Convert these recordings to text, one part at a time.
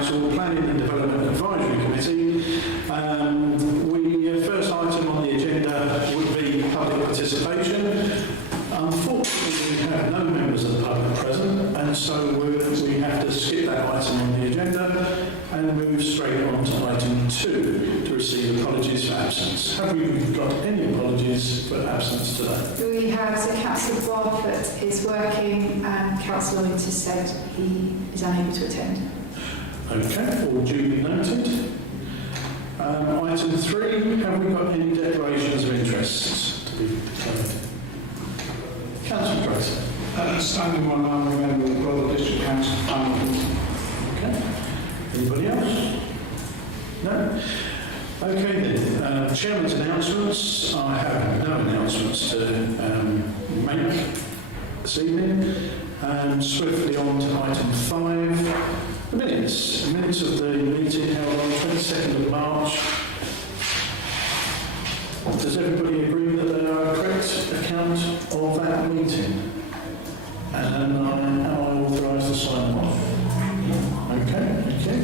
Council Planning and Development Advisory Committee. First item on the agenda would be public participation. Unfortunately, we have no members of the public present, and so we have to skip that item on the agenda and move straight on to item 2, to receive apologies for absence. Have we got any apologies for absence today? We have, so Councillor Barfoot is working and Councillor Winter said he is unable to attend. Okay, all duly noted. Item 3, have we got any declarations of interests to be declared? Councillor Tracy. Standing one, I'm a member of the Brother District Council Planning. Okay. Anybody else? No? Okay then. Chairman's announcements. I have no announcements to make this evening. Swiftly on to item 5. The minutes. The minutes of the meeting held on 22nd of March. Does everybody agree that they are a correct account of that meeting? And am I authorised to sign them off? Okay, okay.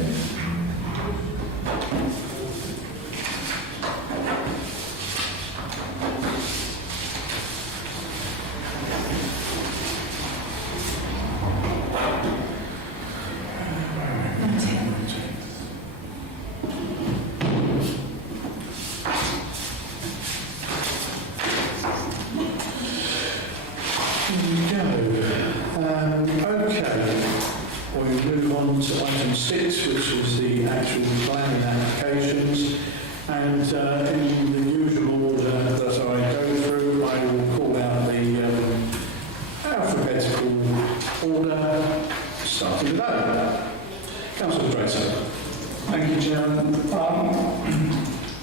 To item 6, which is the actual planning applications, and in the usual order that I go through, I will call out the alphabetical order, starting with A. Councillor Tracy. Thank you, Chairman.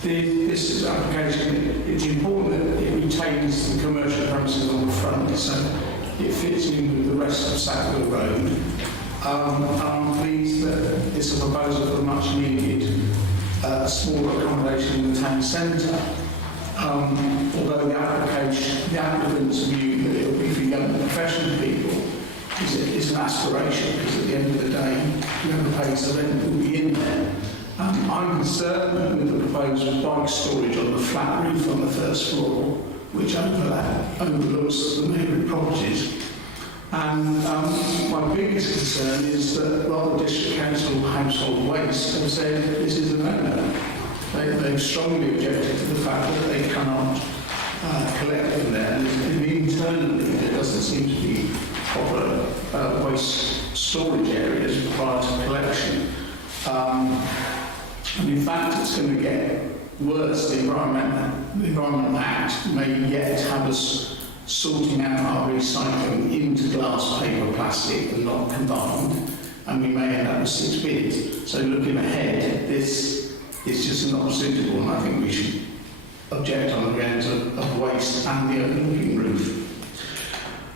This application, it's important that it retains the commercial premises on the front, so it fits in with the rest of Sackville Road. I'm pleased that it's a proposal for much needed smaller accommodation in the town centre. Although the applicant's view that it will be for young professional people is an aspiration, because at the end of the day, whoever pays the rent will be in there. I'm concerned with the proposed bike storage on the flat roof on the first floor, which overlooks the neighbouring properties. And my biggest concern is that Brother District Council Household Waste have said this is a no-no. They've strongly objected to the fact that they cannot collect them there. And internally, there doesn't seem to be proper waste storage areas prior to collection. And in fact, it's going to get worse. The Environment Act may yet have us sorting out our recycling into glass, paper, plastic and not combined, and we may end up with 6 bins. So looking ahead, this is just not suitable, and I think we should object on the grounds of waste and the overlooking roof.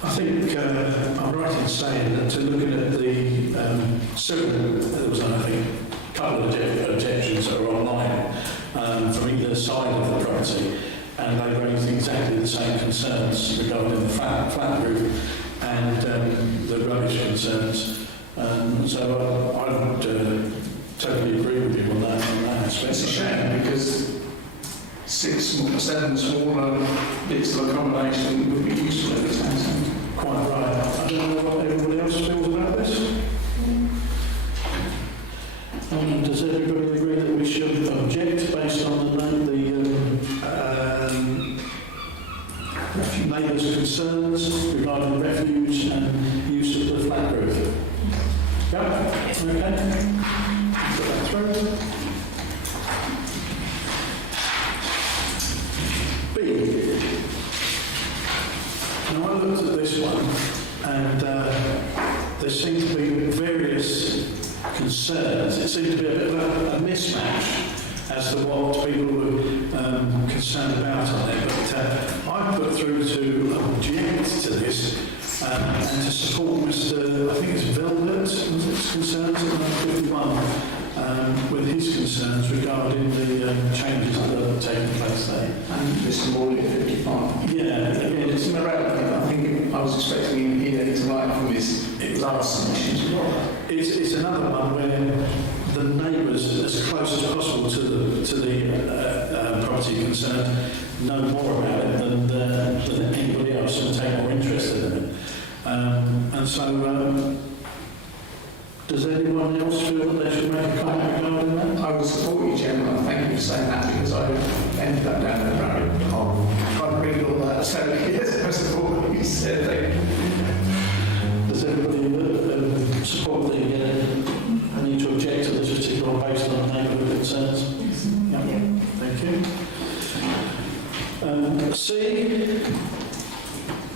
I think I'm right in saying that looking at the there was I think a couple of objections that are online from either side of the property, and they raised exactly the same concerns regarding the flat roof and the rubbish concerns. So I would totally agree with you on that aspect. It's a shame, because 7 smaller bits of accommodation would be useful in the town centre. Quite right. I don't know what everybody else feels about this. Does everybody agree that we should object based on the neighbours' concerns regarding refuge and use of the flat roof? Yeah? Okay. Put that through. B. Now I looked at this one, and there seem to be various concerns. It seems to be a bit of a mismatch as to what people were concerned about on there. But I put through to object to this and to support Mr. I think it's Velvet, was it, concerns at number 51, with his concerns regarding the changes that are taking place there. And Mr. Morley at 55. Yeah, It's irrelevant. I think I was expecting him here to write from his last submission. It's another one where the neighbours, as close as possible to the property concerned, know more about it than anybody else and take more interest in it. And so, does anyone else feel that they should make a comment regarding that? I would support you, Chairman, and thank you for saying that, because I ended up down the rabbit hole trying to read all that. So, yes, I support what you said. Thank you. Does everybody support the need to object to this particular one based on neighbourhood concerns? Yeah. Thank you. C,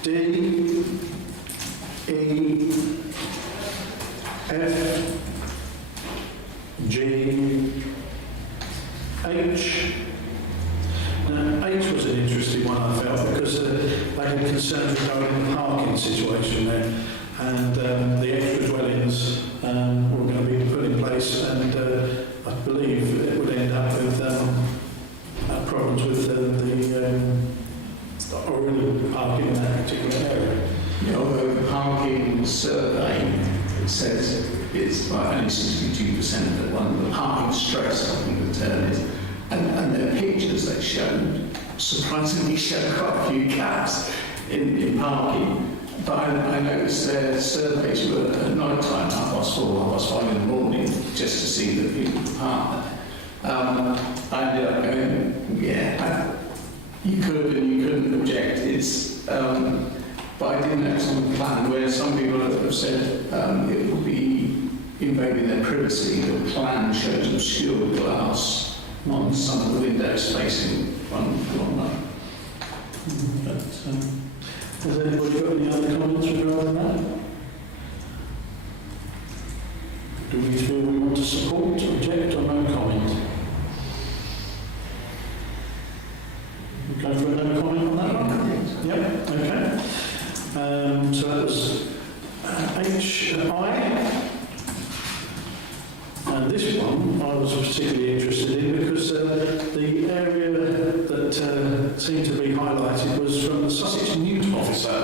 D, E, F, G, H. Now, H was an interesting one, I felt, because they had concerns regarding the parking situation there, and the extra dwellings were going to be put in place, and I believe it would end up with problems with the already parking in that particular area. Yeah, although the parking survey, it says it's like only 62% of the one, the parking stress, I think the term is, and their pictures they showed surprisingly show quite a few gaps in parking. But I noticed their surveys were at night time, 4:30, 5:30 in the morning, just to see that people park there. I ended up going, yeah, you could and you couldn't object. But I did notice on the plan where some people have said it would be invading their privacy. The plan shows obscured glass on some of the windows facing one way. Has anybody got any other comments regarding that? Do we feel we want to support, object, or no comment? We go for a no comment on that one? Yep, okay. So that was H, I. And this one I was particularly interested in because the area that seemed to be highlighted was from the Sussex Newt officer,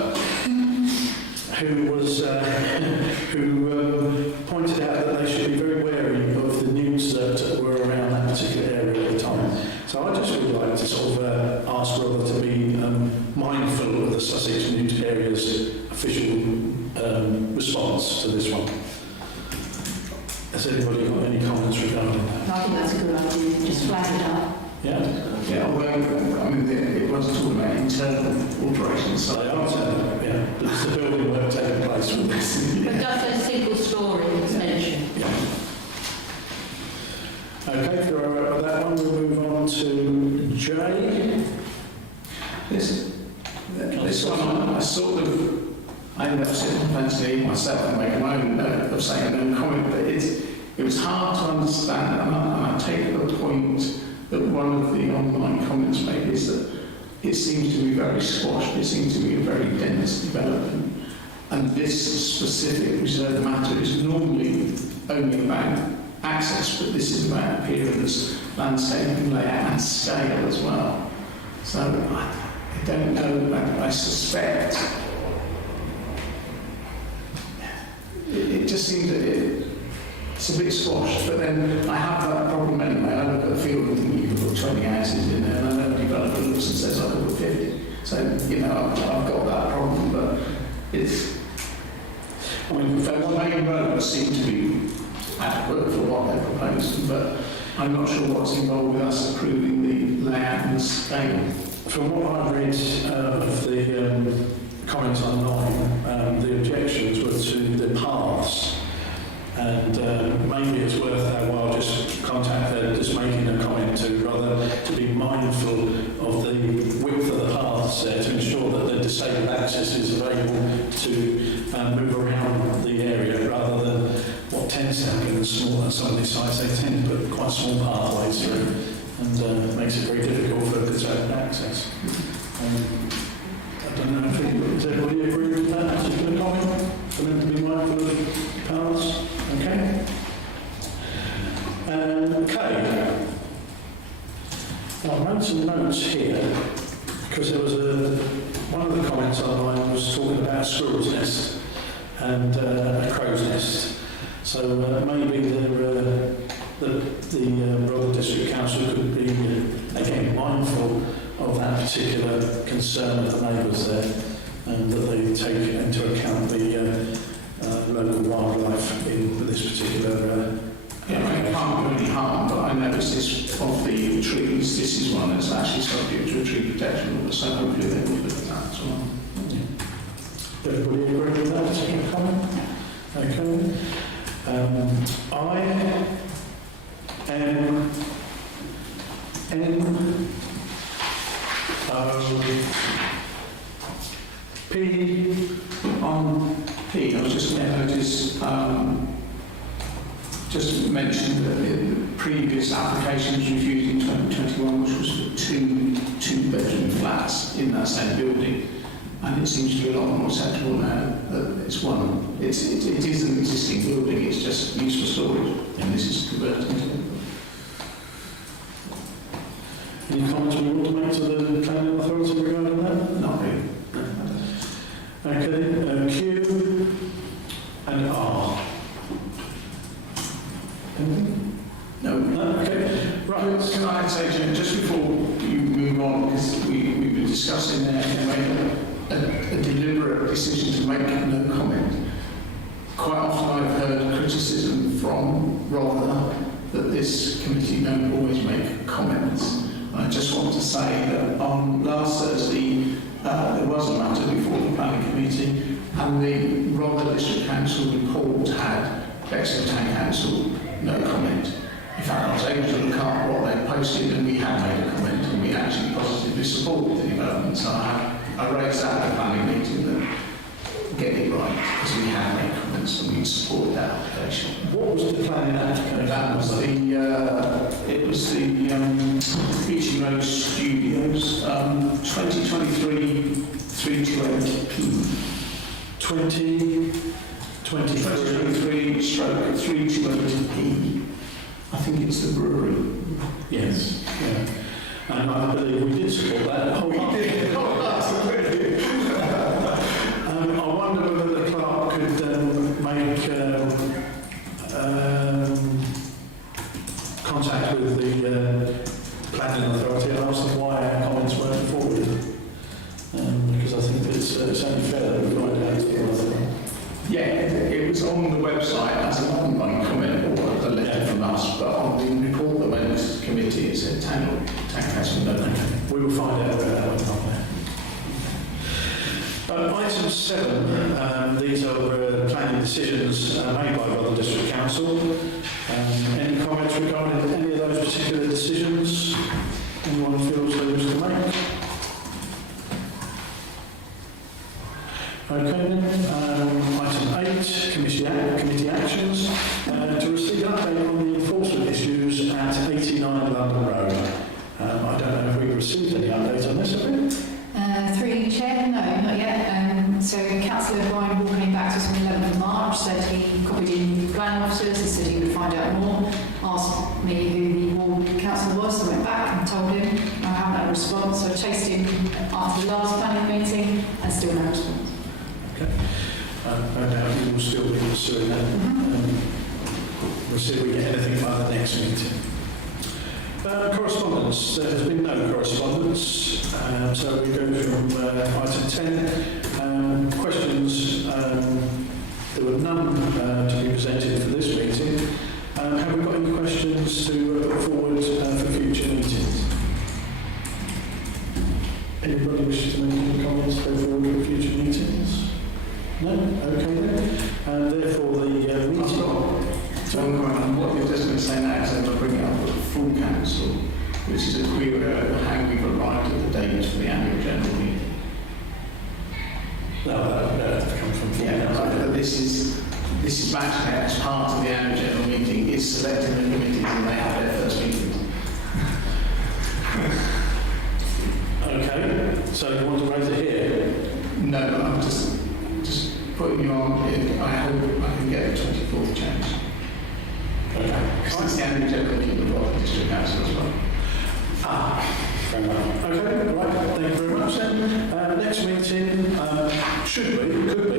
who was who pointed out that they should be very wary of the newts that were around that particular area at the time. So I just would like to sort of ask Robert to be mindful of the Sussex Newt area's official response to this one. Has anybody got any comments regarding that? I think that's a good idea. Just flag it up. Yeah? Yeah, although, I mean, it wasn't talking about internal alterations. So they are saying, yeah, but it's the building work taking place with this. But just a single story extension. Yeah. Okay, for that one, we'll move on to J. This one, I sort of, I ended up sitting on the fence myself and making my own note of saying no comment, but it was hard to understand, and I take the point that one of the online comments made is that it seems to be very squashed, it seems to be a very dense development, and this specific reserve matter is normally only about access, but this is about appearance, landscaping, layout and scale as well. So I don't know, I suspect it just seems that it's a bit squashed, but then I have that problem anyway. I look at the field and think you could put 20 houses in there, and I know the developer looks and says I could put 50. So, you know, I've got that problem, but it's... I mean, the main roads seem to be adequate for what they're proposing, but I'm not sure what's involved with us approving the layout and scale. From what I've read of the comments online, the objections were to the paths, and maybe it's worth our while just just making a comment to rather to be mindful of the width of the paths there to ensure that the disabled access is available to move around the area rather than what tends to happen in some of these sites. They tend to put quite small pathways through, and it makes it very difficult for disabled access. I don't know if does everybody agree with that particular comment? For them to be mindful of paths? Okay. Okay. I've made some notes here because there was one of the comments online was talking about a squirrel's nest and a crow's nest. So maybe there the Rotherham District Council could be, again, mindful of that particular concern of the neighbours there, and that they take into account the local wildlife in this particular Yeah, it can't do any harm, but I noticed this of the trees, this is one that's actually subject to a tree protection order, so hopefully they will look at that as well. Everybody agree with that particular comment? Okay. P on P, I was just going to notice, just to mention that the previous application was reviewed in 2021, which was for two-bedroom flats in that same building. And it seems to be a lot more acceptable now that it's one. It is an existing building, it's just used for storage, and this is converted into it. Any comments we want to make to the planning authority regarding that? Not really. Okay, Q and R. No, okay. Right. Can I say, Jim, just before you move on, because we were discussing there, a deliberate decision to make no comment. Quite often I've heard criticism from Rother that this committee don't always make comments. I just want to say that on last Thursday there was a matter before the planning committee, and the Rother District Council report had Bexhill Town Council no comment. In fact, I was able to look up what they posted, and we had made a comment, and we actually positively supported the development. So I raised that at the planning meeting that get it right, because we had made comments and we supported that application. What was the planning application? That was the Beachy Road Studios, 2023 328P. 2023 stroke 328P. I think it's the brewery. Yes, yeah. And I believe we did support that. I wonder whether the clerk could make contact with the planning authority and ask them why our comments weren't forwarded. Because I think it's only fair that we find out to the other. Yeah, it was on the website as an online comment or a letter from us, but on the report that went to the committee it said town council no comment. We will find out where that went from there. Item 7, these are planning decisions made by Rotherham District Council. Any comments regarding any of those particular decisions? Anyone feels they wish to make? Okay then, item 8, committee actions. To receive an update on the enforcement issues at 89 London Road. I don't know if we've received any updates on this, have we? Through you, Chair, no, not yet. So Councillor Brian Hall came back to us on the 11th of March, said he copied in the planning officers, he said he would find out more, asked me who the ward councillor was, so I went back and told him. I haven't had a response, so I chased him after the last planning meeting and still no response. Okay. No doubt we will still be pursuing that. We'll see if we get anything by the next meeting. Correspondence. There has been no correspondence, so we go from item 10. Questions. There were none to be presented for this meeting. Have we got any questions to put forward for future meetings? Anybody wish to make any comments to go forward for future meetings? No? Okay then. And therefore the meeting... What you're just going to say now is that we're bringing up the full council, which is a query over how we've arrived at the date for the annual general meeting. No, that comes from... Yeah, this is actually as part of the annual general meeting, is selecting the committees and they have their first meeting. Okay, so you want to raise it here? No, I'm just putting you on. I hope I can get the 24th changed. Okay. Because it's the annual general meeting of the district council as well. Very well. Okay, right, thank you very much then. Next meeting could be